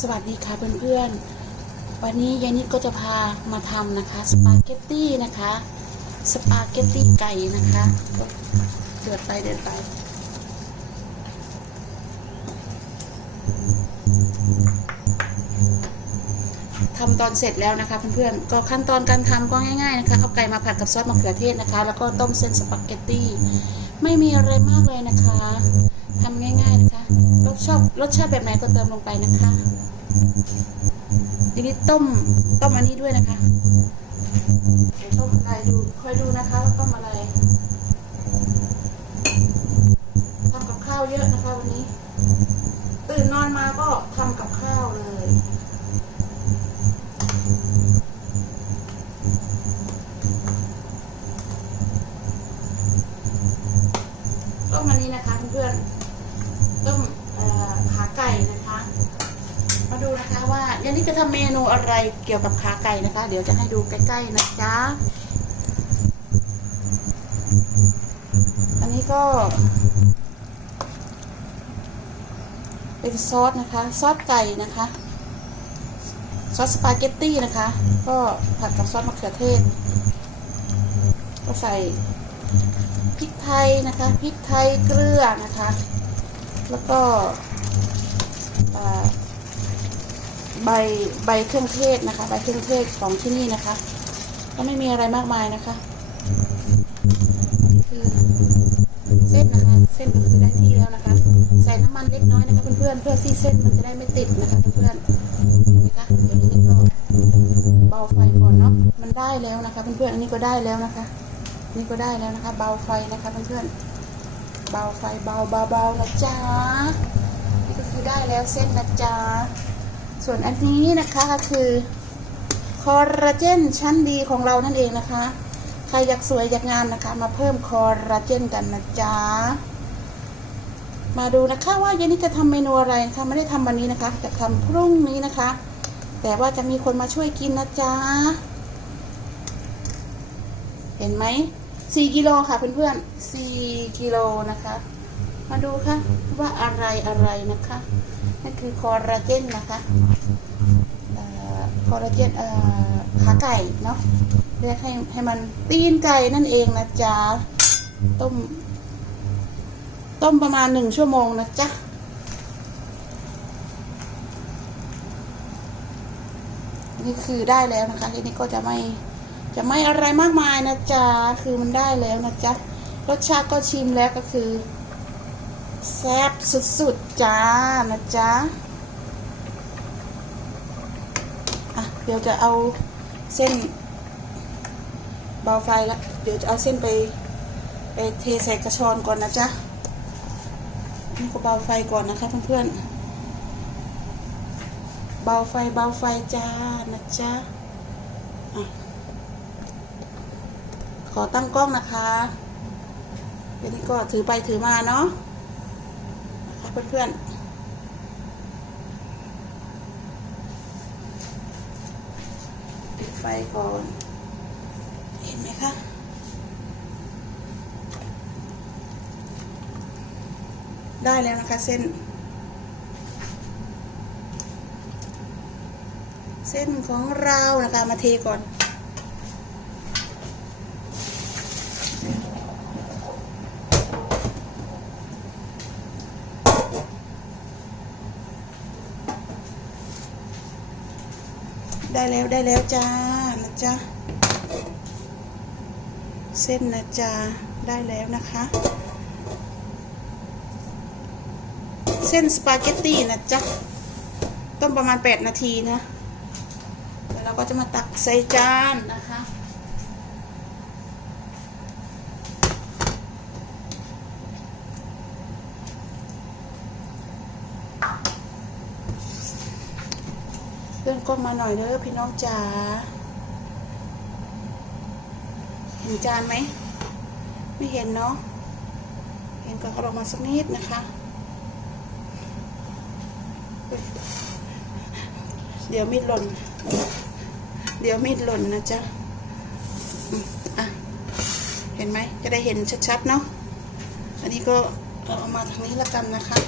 สวัสดีค่ะเพื่อนๆ วันนี้ยายนิดก็จะพามาทำนะคะ สปาเกตตี้นะคะ สปาเกตตี้ไก่นะคะเดือดไปเดือดไป ทำตอนเสร็จแล้วนะคะเพื่อนๆ ก็ขั้นตอนการทำก็ง่ายๆนะคะ เอาไก่มาผัดกับซอสมะเขือเทศนะคะ แล้วก็ต้มเส้นสปาเกตตี้ ไม่มีอะไรมากเลยนะคะ นะคะรสชอบรสชาติแบบไหนก็เติมลงไปนะคะทีนี้ต้มต้มอันนี้ด้วยนะคะเดี๋ยวต้มอะไรดูคอยดูนะคะว่าต้มอะไรทำกับข้าวเยอะนะคะ วันนี้ตื่นนอนมาก็ทำกับข้าวเลยต้มอันนี้นะคะเพื่อนๆต้ม ไก่นะคะ มาดูนะคะว่ายันนี้จะทำเมนูอะไรเกี่ยวกับขาไก่นะคะ เดี๋ยวจะให้ดูใกล้ๆนะจ๊ะอันนี้ก็เป็นซอสนะคะ ซอสไก่นะคะ ซอสสปาเกตตี้นะคะ ก็ผัดกับซอสมะเขือเทศ ก็ใส่พริกไทยนะคะพริกไทยเกลือนะคะ แล้วก็ ใบใบเครื่องเทศนะคะ ใบเครื่องเทศของที่นี่นะคะ ก็ไม่มีอะไรมากมายนะคะคือเส้นนะคะ เส้นก็คือได้ที่แล้วนะคะ ใส่น้ำมันเล็กน้อยนะคะเพื่อนๆเพื่อที่เส้นมันจะได้ไม่ติดนะคะเพื่อนๆเห็นไหมคะเดี๋ยวนี้ก็เบาไฟก่อนเนาะมันได้แล้วนะคะเพื่อนๆอันนี้ก็ได้แล้วนะคะ นี่ก็ได้แล้วนะคะ เบาไฟนะคะเพื่อนๆเบาไฟเบาเบาเบานะจ๊ะ ได้แล้วเส้นนะจ๊ะ ส่วนอันนี้นะคะก็คือคอลลาเจนชั้นดีของเรานั่นเองนะคะ ใครอยากสวยอยากงามนะคะ มาเพิ่มคอลลาเจนกันนะจ๊ะ มาดูนะคะว่าเย็นนี้จะทำเมนูอะไรนะคะไม่ได้ทำวันนี้นะคะ จะทำพรุ่งนี้นะคะ แต่ว่าจะมีคนมาช่วยกินนะจ๊ะ เห็นไหมสี่กิโลค่ะเพื่อนๆสี่กิโลนะคะ มาดูค่ะว่าอะไรอะไรนะคะ นั่นคือคอลลาเจนนะคะคอลลาเจนขาไก่เนาะเรียกให้ให้มันตีนไก่นั่นเองนะจ๊ะต้ม ต้มประมาณหนึ่งชั่วโมงนะจ๊ะนี่คือได้แล้วนะคะทีนี้ก็จะไม่จะไม่อะไรมากมายนะจ๊ะ คือมันได้แล้วนะจ๊ะ รสชาติก็ชิมแล้วก็คือ แซ่บสุดๆ จ้า นะจ๊ะ อะ เดี๋ยวจะเอาเส้นเบาไฟแล้ว เดี๋ยวจะเอาเส้นไปไปเทใส่กระชอนก่อนนะจ๊ะนี่ก็เบาไฟก่อนนะคะเพื่อนๆ เบาไฟเบาไฟจ้า นะจ๊ะ ขอตั้งกล้องนะคะเดี๋ยวนี้ก็ถือไปถือมาเนาะ เพื่อนๆปิดไฟก่อน เห็นไหมคะ ได้แล้วนะคะเส้น เส้นของเรานะคะมาเทก่อน ได้แล้วได้แล้วจ้านะจ๊ะเส้นนะจ๊ะได้แล้วนะคะ เส้นสปาเกตตี้นะจ๊ะต้มประมาณ 8 นาทีนะ แล้วเราก็จะมาตักใส่จานนะคะ เลื่อนกล้องมาหน่อยเด้อพี่น้องจ๋าเห็นจานไหม ไม่เห็นเนาะ เห็นก็เอามาสักนิดนะคะ เดี๋ยวมีดหล่น เดี๋ยวมีดหล่นนะจ๊ะอะ เห็นไหม จะได้เห็นชัดๆเนาะ อันนี้ก็เอามาทางนี้ละกันนะคะ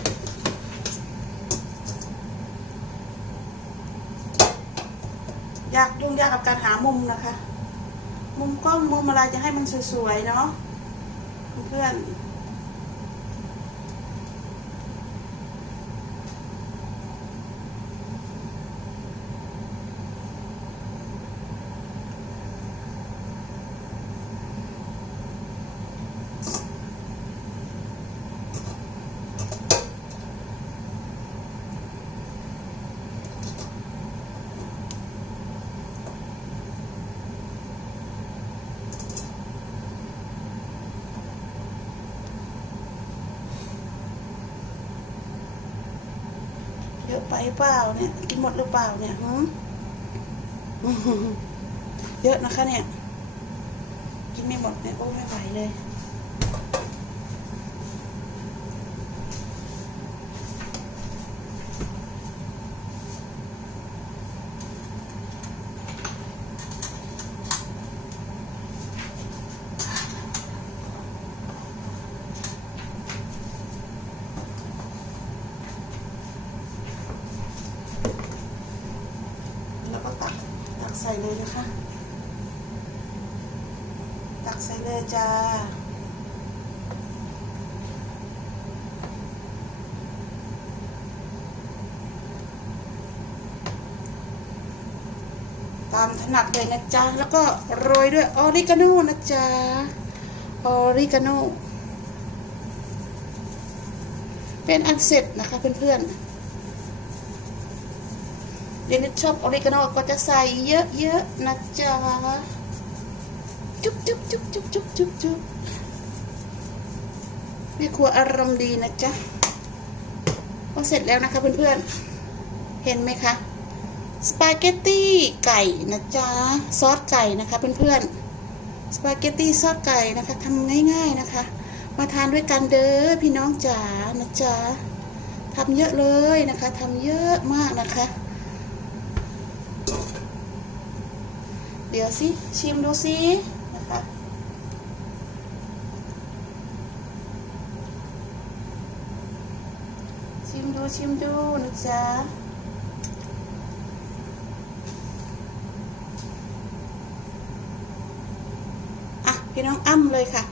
ยากยุ่งยากกับการหามุมนะคะ มุมกล้องมุมอะไรจะให้มันสวยๆเนาะเพื่อน ยอะไปเปล่าเนี่ย กินหมดหรือเปล่าเนี่ยหืมเยอะนะคะเนี่ย กินไม่หมดเนี่ยโอ้ไม่ไหวเลย แล้วก็ตักตัก ใส่เลยนะคะ ตักใส่เลยจ้าตามถนัดเลยนะจ๊ะ แล้วก็โรยด้วยออริกาโนนะจ๊ะ ออริกาโน เป็นอันเสร็จนะคะเพื่อนๆ เดนิชชอบออริกาโนก็จะใส่เยอะๆนะจ๊ะจุ๊บจุ๊บจุ๊บจุ๊บจุ๊บจุ๊บจุ๊บแม่ครัวอารมณ์ดีนะจ๊ะก็เสร็จแล้วนะคะเพื่อนๆ เห็นไหมคะ สปาเกตตี้ไก่นะจ๊ะ ซอสไก่นะคะเพื่อนๆ สปาเกตตี้ซอสไก่นะคะทำง่ายๆนะคะ มาทานด้วยกันเด้อพี่น้องจ๋านะจ๊ะทำเยอะเลยนะคะทำเยอะมากนะคะ ดี๋ยวสิชิมดูสินะคะชิมดูชิมดูนะจ๊ะอะพี่น้องอ้ำเลยค่ะ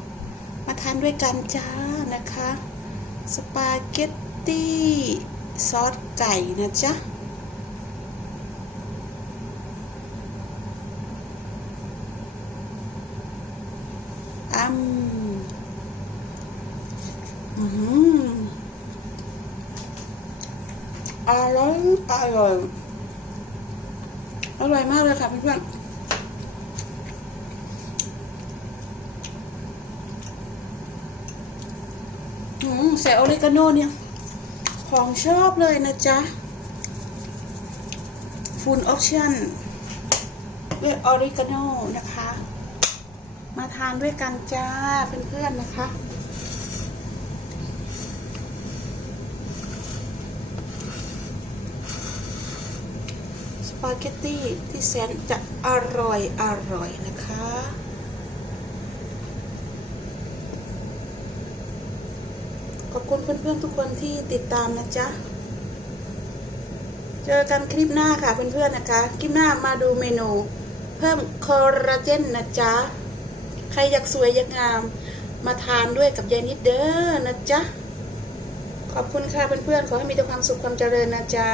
มาทานด้วยกันจ้านะคะ สปาเกตตี้ซอสไก่นะจ๊ะ อ้ำ อร่อยอร่อยอร่อยมากเลยค่ะเพื่อนๆอืมใส่ออริกาโน่เนี่ย ของชอบเลยนะจ๊ะฟูลออปชั่นด้วยออริกาโน่นะคะ มาทานด้วยกันจ้าเพื่อนๆนะคะ ปาเกตตี้ที่แสนจะอร่อยอร่อยนะคะ ขอบคุณเพื่อนๆทุกคนที่ติดตามนะจ๊ะ เจอกันคลิปหน้าค่ะเพื่อนๆนะคะ คลิปหน้ามาดูเมนู เพิ่มคอลลาเจนนะจ๊ะ ใครอยากสวยอยากงามมาทานด้วยกับยายนิดเด้อนะจ๊ะ ขอบคุณค่ะเพื่อนๆ ขอให้มีแต่ความสุขความเจริญนะจ๊ะ